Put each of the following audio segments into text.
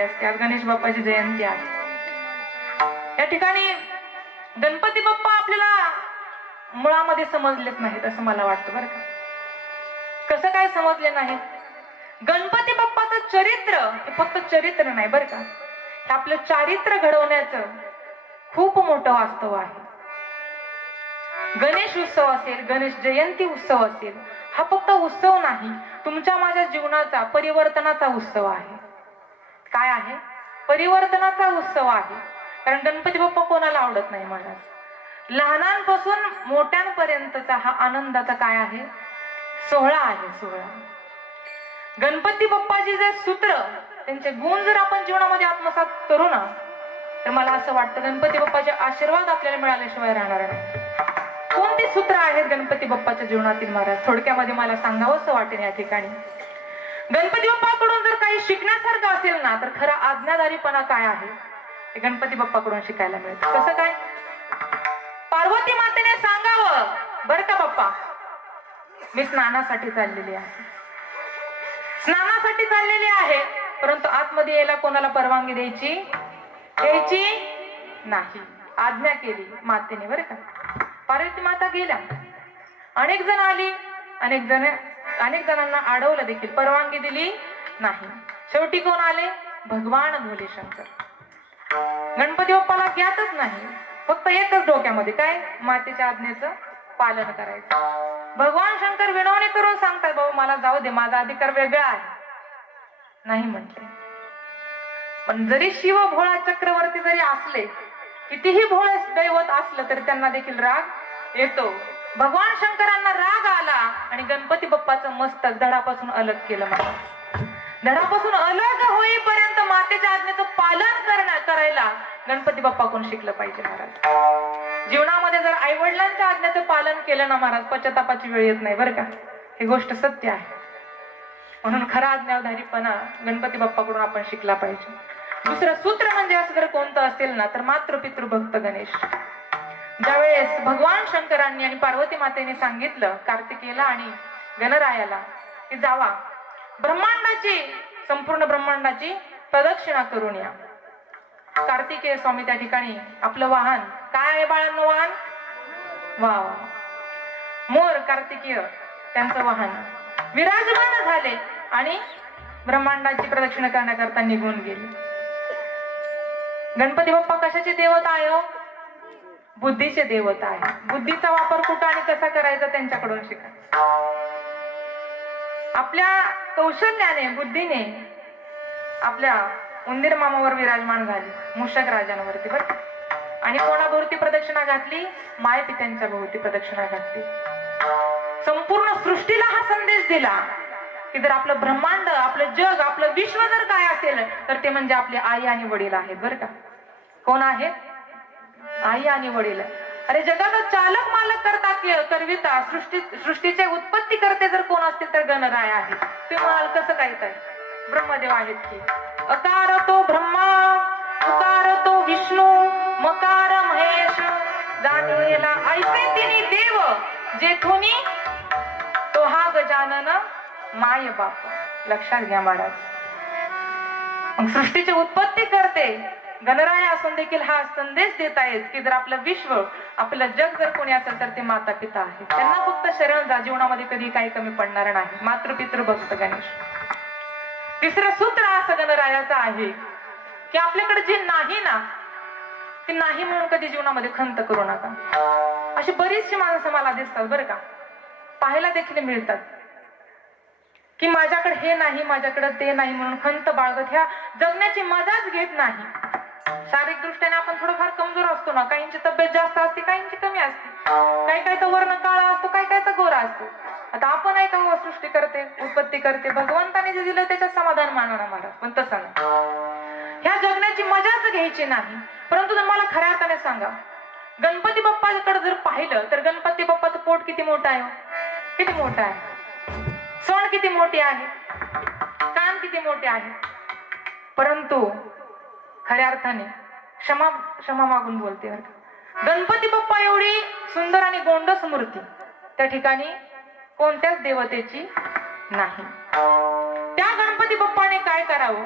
असते. आज गणेश बाप्पाची जयंती आहे. या ठिकाणी गणपती बाप्पा आपल्याला मुळामध्ये समजलेच नाहीत असं मला वाटतं बरं का. कसं काय समजले नाही? गणपती बाप्पाचं चरित्र हे फक्त चरित्र नाही बरं का, हे आपलं चारित्र्य घडवण्याचं खूप मोठं वास्तव आहे. गणेश उत्सव असेल, गणेश जयंती उत्सव असेल, हा फक्त उत्सव नाही, तुमच्या माझ्या जीवनाचा परिवर्तनाचा उत्सव आहे. काय आहे? परिवर्तनाचा उत्सव आहे. कारण गणपती बाप्पा कोणाला आवडत नाही महाराज. लहानांपासून मोठ्यांपर्यंतचा हा आनंदाचा काय आहे? सोहळा आहे. सोहळा. गणपती बाप्पाची जर सूत्र, त्यांचे गुण जर आपण जीवनामध्ये आत्मसात करू ना, तर मला असं वाटतं गणपती बाप्पाचे आशीर्वाद आपल्याला मिळाल्याशिवाय राहणार नाही. कोणती सूत्र आहेत गणपती बाप्पाच्या जीवनातील महाराज? थोडक्यामध्ये मला सांगावंसं वाटेल या ठिकाणी. गणपती बाप्पाकडून जर काही शिकण्यासारखं असेल ना, तर खरा आज्ञाधारीपणा काय आहे हे गणपती बाप्पाकडून शिकायला मिळतं. कसं काय? पार्वती मातेने सांगावं, बरं का बाप्पा, मी स्नानासाठी चाललेली आहे, स्नानासाठी चाललेली आहे, परंतु आतमध्ये यायला कोणाला परवानगी द्यायची नाही. आज्ञा केली मातेने बरं का. पार्वती माता गेल्या, अनेक जण आली, अनेक जणांना अडवलं देखील, परवानगी दिली नाही. शेवटी कोण आले? भगवान भोले शंकर. गणपती बाप्पाला ज्ञातच नाही, फक्त एकच डोक्यामध्ये, काय? मातेच्या आज्ञेचं पालन करायचं. भगवान शंकर विनवणी करून सांगतात, बाबा मला जाऊ दे, माझा अधिकार वेगळा आहे. नाही म्हटले. पण जरी शिव भोळा चक्रवर्ती जरी असले, कितीही भोळे दैवत असलं तरी त्यांना देखील राग येतो. भगवान शंकरांना राग आला आणि गणपती बाप्पाचं मस्तक धडापासून अलग केलं. मला धडापासून अलग होईपर्यंत मातेच्या आज्ञेचं पालन करायला गणपती बाप्पाकडून शिकलं पाहिजे महाराज. जीवनामध्ये जर आई वडिलांच्या आज्ञेचं पालन केलं ना महाराज, पश्चातापाची वेळ येत नाही बरं का. ही गोष्ट सत्य आहे. म्हणून खरा आज्ञाधारीपणा गणपती बाप्पाकडून आपण शिकला पाहिजे. दुसरं सूत्र म्हणजे असं जर कोणतं असेल ना, तर मातृपितृ भक्त गणेश. ज्यावेळेस भगवान शंकरांनी आणि पार्वती मातेने सांगितलं कार्तिकेयला आणि गणरायाला की जावा ब्रह्मांडाची, संपूर्ण ब्रह्मांडाची प्रदक्षिणा करून या. कार्तिकेय स्वामी त्या ठिकाणी आपलं वाहन, काय आहे बाळांनो वाहन? वा मोर कार्तिकेय त्यांचं वाहन विराजमान झाले आणि ब्रह्मांडाची प्रदक्षिणा करण्याकरता निघून गेले. गणपती बाप्पा कशाचे देवता आहे? बुद्धीचे देवता आहे. बुद्धीचा वापर कुठं आणि कसा करायचा त्यांच्याकडून शिका. आपल्या कौशल्याने, बुद्धीने आपल्या उंदीर मामावर विराजमान झाली, मूषक राजांवरती बरं. आणि कोणाभोवती प्रदक्षिणा घातली? माय पित्यांच्या भोवती प्रदक्षिणा घातली. संपूर्ण सृष्टीला हा संदेश दिला की जर आपलं ब्रह्मांड, आपलं जग, आपलं विश्व जर काय असेल तर ते म्हणजे आपले आई आणि वडील आहेत बरं का. कोण आहेत? आई आणि वडील. अरे जगाचा चालक मालक करता करविता सृष्टीचे उत्पत्ती करते जर कोण असतील तर गणराय आहे. ते म्हणाल कसं काय? तर ब्रह्मदेव आहेत की. अकार तो ब्रह्मा, उकार तो विष्णू, मकार महेश, जाणीला ऐसे तिन्ही देव, जेथुनी तो हा गजानन माय बाप. लक्षात घ्या महाराज. मग सृष्टीची उत्पत्ती करते गणराय असून देखील हा संदेश देत आहेत की जर आपलं विश्व, आपलं जग जर कोणी असेल तर ते माता पिता आहेत. त्यांना फक्त शरण जा, जीवनामध्ये कधी काही कमी पडणार नाही. मातृपितृ भक्त गणेश. तिसरं सूत्र असं गणरायाचं आहे की आपल्याकडे जे नाही ना, ते नाही म्हणून कधी जीवनामध्ये खंत करू नका. अशी बरीचशी माणसं मला दिसतात बरं का, पाहायला देखील मिळतात की माझ्याकडे हे नाही, माझ्याकडे ते नाही म्हणून खंत बाळगत ह्या जगण्याची मजाच घेत नाही. शारीरिक दृष्ट्याने आपण थोडंफार कमजोर असतो ना, काहींची तब्येत जास्त असते, काहींची कमी असते, काही तर वर्ण काळा असतो, काही तर गोरा असतो. आता आपण आहे का सृष्टी करते, उत्पत्ती करते, भगवंताने जे दिलं त्याच्यात समाधान मानणार मला, पण तसं नाही. ह्या जगण्याची मजाच घ्यायची नाही. परंतु जर मला खऱ्या अर्थाने सांगा, गणपती बाप्पाकडे जर पाहिलं तर गणपती बाप्पाचं पोट किती मोठं आहे? किती मोठं आहे? सोंड किती मोठी आहे? कान किती मोठे आहे? परंतु खऱ्या अर्थाने क्षमा मागून बोलते, गणपती बाप्पा एवढी सुंदर आणि गोंडस मूर्ती त्या ठिकाणी कोणत्याच देवतेची नाही. त्या गणपती बाप्पाने काय करावं?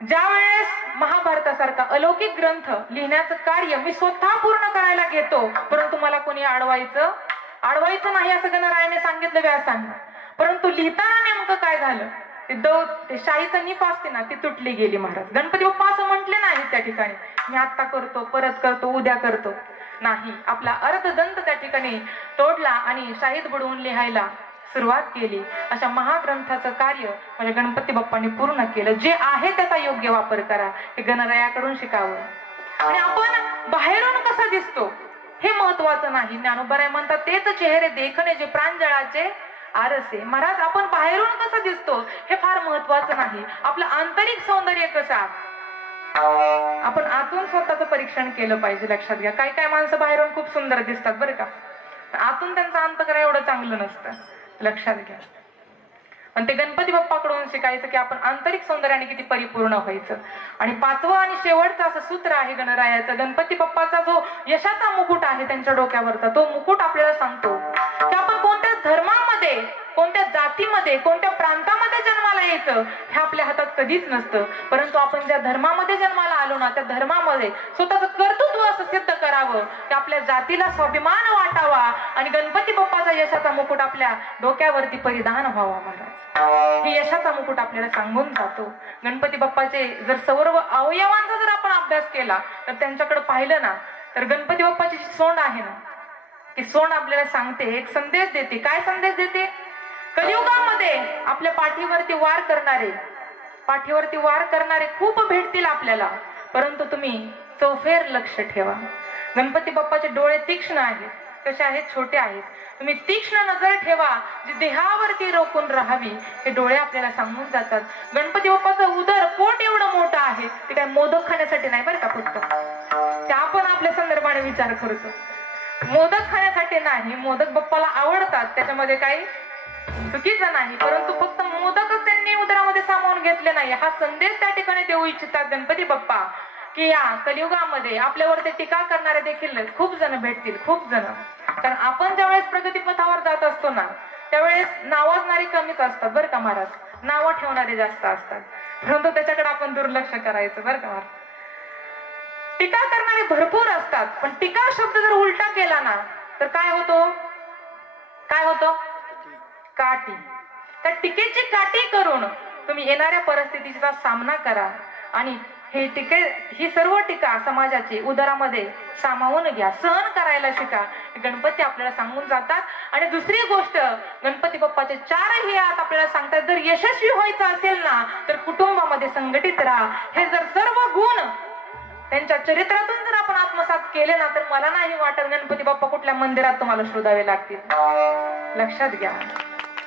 ज्या वेळेस महाभारतासारखा अलौकिक ग्रंथ लिहिण्याचं कार्य मी स्वतः पूर्ण करायला घेतो, परंतु मला कोणी अडवायचं नाही असं गणरायाने सांगितलं व्यासांना. परंतु लिहिताना नेमकं काय झालं, ते शाहीचं निफ असते ना ती तुटली गेली महाराज. गणपती बाप्पा असं म्हटले नाही त्या ठिकाणी मी आत्ता करतो, परत करतो, उद्या करतो, नाही. आपला अर्धदंत त्या ठिकाणी तोडला आणि शाहीत बुडवून लिहायला सुरुवात केली. अशा महाग्रंथाचं कार्य म्हणजे गणपती बाप्पांनी पूर्ण केलं. जे आहे त्याचा योग्य वापर करा, हे गणरायाकडून शिकावं. आणि आपण बाहेरून कसं दिसतो हे महत्वाचं नाही. ज्ञानोबराय म्हणतात तेच चेहरे देखणे जे प्रांजळाचे आरसे. महाराज आपण बाहेरून कसं दिसतो हे फार महत्वाचं नाही, आपलं आंतरिक सौंदर्य कसं. आपण आतून स्वतःचं परीक्षण केलं पाहिजे. लक्षात घ्या, काही काही माणसं बाहेरून खूप सुंदर दिसतात बरं का, आतून त्यांचं अंतःकरण एवढं चांगलं नसतं. लक्षात घ्या. पण ते गणपती बाप्पाकडून शिकायचं की आपण आंतरिक सौंदर्याने किती परिपूर्ण व्हायचं. आणि पाचवं आणि शेवटचं असं सूत्र आहे गणरायाचं. गणपती बाप्पाचा जो यशाचा मुकुट आहे त्यांच्या डोक्यावरचा, तो मुकुट आपल्याला सांगतो की आपण कोणत्या धर्मामध्ये, कोणत्या जातीमध्ये, कोणत्या प्रांतामध्ये जन्माला यायचं हे आपल्या हातात कधीच नसतं. परंतु आपण ज्या धर्मामध्ये जन्माला आलो ना, त्या धर्मामध्ये स्वतःचं कर्तृत्व असं सिद्ध करावं की आपल्या जातीला स्वाभिमान वाटावा आणि गणपती बाप्पाचा यशाचा मुकुट आपल्या डोक्यावरती परिधान व्हावा. महाराज हे यशाचा मुकुट आपल्याला सांगून जातो. गणपती बाप्पाचे जर सर्व अवयवांचा जर आपण अभ्यास केला तर त्यांच्याकडे पाहिलं ना, तर गणपती बाप्पाची जी सोंड आहे ना, ती सोंड आपल्याला सांगते, एक संदेश देते. काय संदेश देते? कलियुगामध्ये आपल्या पाठीवरती वार करणारे खूप भेटतील आपल्याला, परंतु तुम्ही चौफेर लक्ष ठेवा. गणपती बाप्पाचे डोळे तीक्ष्ण आहेत. कसे आहेत? छोटे आहेत. तुम्ही तीक्ष्ण नजर ठेवा, जी देहावरती रोखून राहावी. हे डोळे आपल्याला सांगून जातात. गणपती बाप्पाचं उदर, पोट एवढं मोठं आहे, ते काय मोदक खाण्यासाठी नाही बरं का. फक्त ते आपण आपल्या संदर्भाने विचार करतो, मोदक खाण्यासाठी नाही. मोदक बाप्पाला आवडतात, त्याच्यामध्ये काही चुकीचं नाही, परंतु फक्त मोदकच त्यांनी उदरामध्ये सामावून घेतले नाही. हा संदेश त्या ठिकाणी देऊ इच्छितात गणपती बाप्पा की या कलियुगामध्ये आपल्यावरती टीका करणारे देखील खूप जण भेटतील, खूप जण. कारण आपण ज्यावेळेस प्रगतीपथावर जात असतो ना, त्यावेळेस नावाजणारे कमीच असतात बरं का महाराज, नावं ठेवणारे जास्त असतात. परंतु त्याच्याकडे आपण दुर्लक्ष करायचं बरं का महाराज. टीका करणारे भरपूर असतात, पण टीका शब्द जर उलटा केला ना तर काय होतो? काठी. त्या टीकेची काठी करून तुम्ही येणाऱ्या परिस्थितीचा सामना करा आणि ही सर्व टीका समाजाची उदरामध्ये सामावून घ्या, सहन करायला शिका. गणपती आपल्याला सांगून जातात. आणि दुसरी गोष्ट, गणपती बाप्पाचे चारही हात आपल्याला सांगतात, जर यशस्वी व्हायचं असेल ना तर कुटुंबामध्ये संघटित राहा. हे जर सर्व गुण त्यांच्या चरित्रातून जर आपण आत्मसात केले ना तर मला नाही वाटत गणपती बाप्पा कुठल्या मंदिरात तुम्हाला शोधावे लागतील. लक्षात घ्या,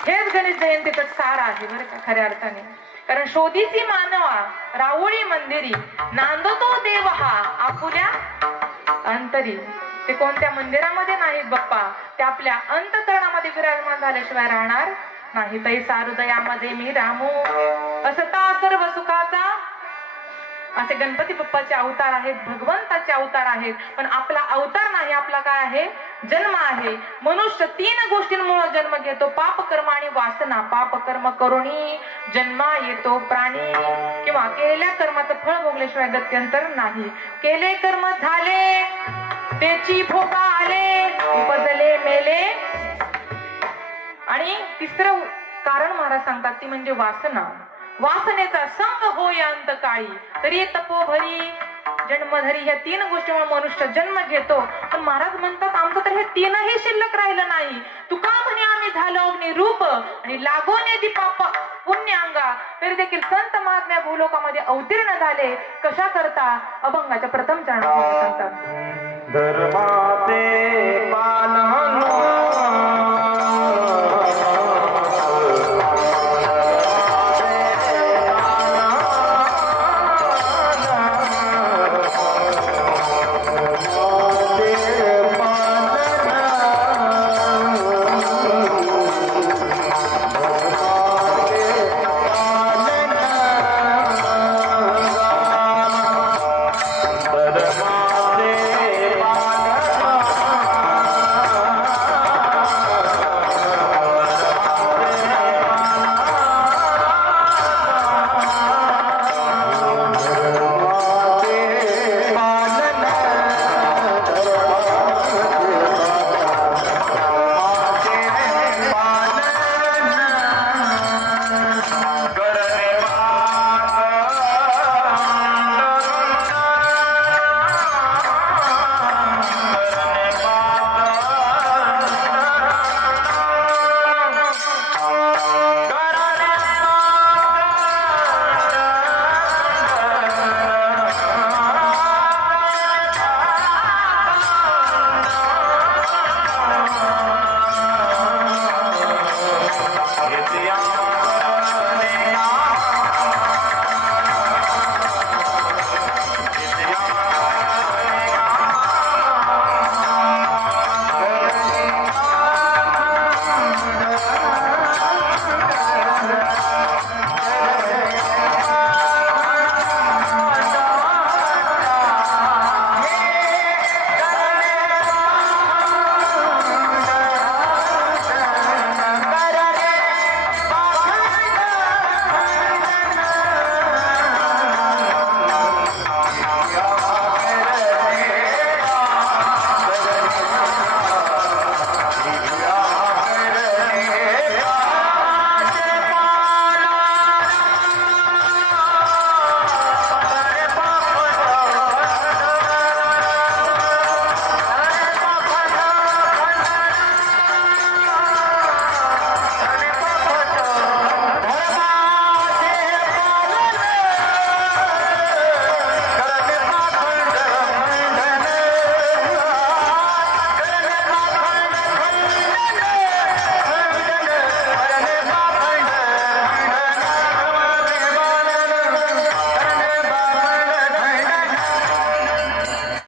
हेच गणेश जयंतीचं सार आहे बरं का खऱ्या अर्थाने. कारण शोधीसी मानवा रावळी मंदिरी, नांदतो देव हा आपुल्या अंतरी. ते कोणत्या मंदिरामध्ये नाहीत बाप्पा, ते आपल्या अंतःकरणामध्ये विराजमान झाल्याशिवाय राहणार नाही. तैसा हृदयामध्ये मी रामू असता सर्व सुखाचा. असे गणपती बाप्पाचे अवतार आहेत, भगवंताचे अवतार आहेत. पण आपला अवतार नाही, आपला काय आहे? जन्म आहे. मनुष्य 3 गोष्टींमुळे जन्म घेतो, पाप कर्म आणि वासना. पाप कर्म करुणी जन्मा येतो प्राणी, किंवा केलेल्या कर्माचं फळ भोगल्याशिवाय गत्यंतर नाही. केले कर्म झाले त्याची भोगा आले, उपजले मेले. आणि तिसरं कारण महाराज सांगतात ती म्हणजे वासना. वासनेचा संग होय अंतकाळी, तरी तपोभरी जन्मधरी. ह्या 3 गोष्टीमुळे मनुष्य जन्म घेतो. पण महाराज म्हणतात आमचं तर हे 3ही शिल्लक राहिलं नाही. तुका म्हणे आम्ही झालो अग्निरूप आणि लागोने दीपाप पुण्य अंगा, तरी देखील संत महात्म्या भूलोकामध्ये अवतीर्ण झाले. कशा करता? अभंगाच्या प्रथम चरणात सांगतात, धर्माचे